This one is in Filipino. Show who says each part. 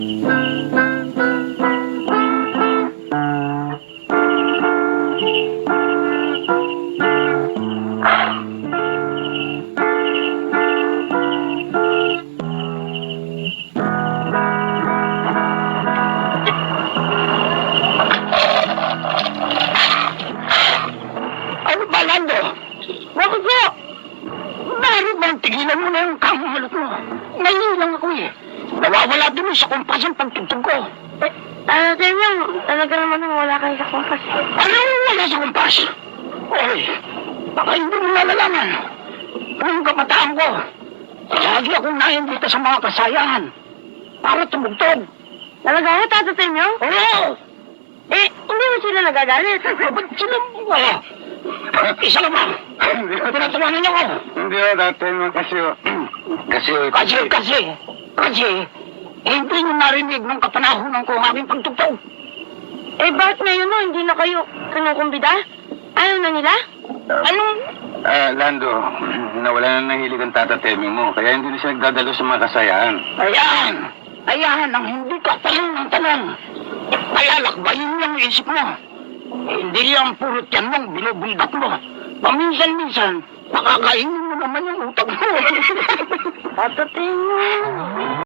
Speaker 1: Ano ba, Lando? Bakit po? Meron bang tigilan mo na yung kamamalot mo? Naiilang ako eh. Nawawala din sa kumpas ang pagtugtog ko.
Speaker 2: Daniel, talaga naman wala kayo sa kumpas.
Speaker 1: Ano wala sa kumpas? Oy, baka hindi mo nalalaman. Anong kabataan ko? Lagi akong naimbita sa mga kasayahan para tumugtog.
Speaker 2: Talaga ako, Tata Temyo?
Speaker 1: Oo!
Speaker 2: Hindi mo sila nagagalit.
Speaker 1: Ba't sila wala? Isa ka ba? Tinatawanan niyo ko.
Speaker 3: Hindi o, dati mo
Speaker 1: Kasi, hindi niyo narinig nung kapanahonan ko ang aming pagtugtog.
Speaker 2: Bakit ngayon no, hindi na kayo kinukumbida? Ayaw na nila? Anong...
Speaker 3: Lando, nawala na nahilig ang tatatemi mo, kaya hindi na siya nagdadalo sa mga kasayahan.
Speaker 1: Ayan ang hindi ka tanong ng tanong. Kaya lakbayin mo ang isip mo. Hindi yan purot yan mong binubuldak mo. Paminsan-minsan, pakakainin mo naman yung utak mo.
Speaker 2: Tata Temyo.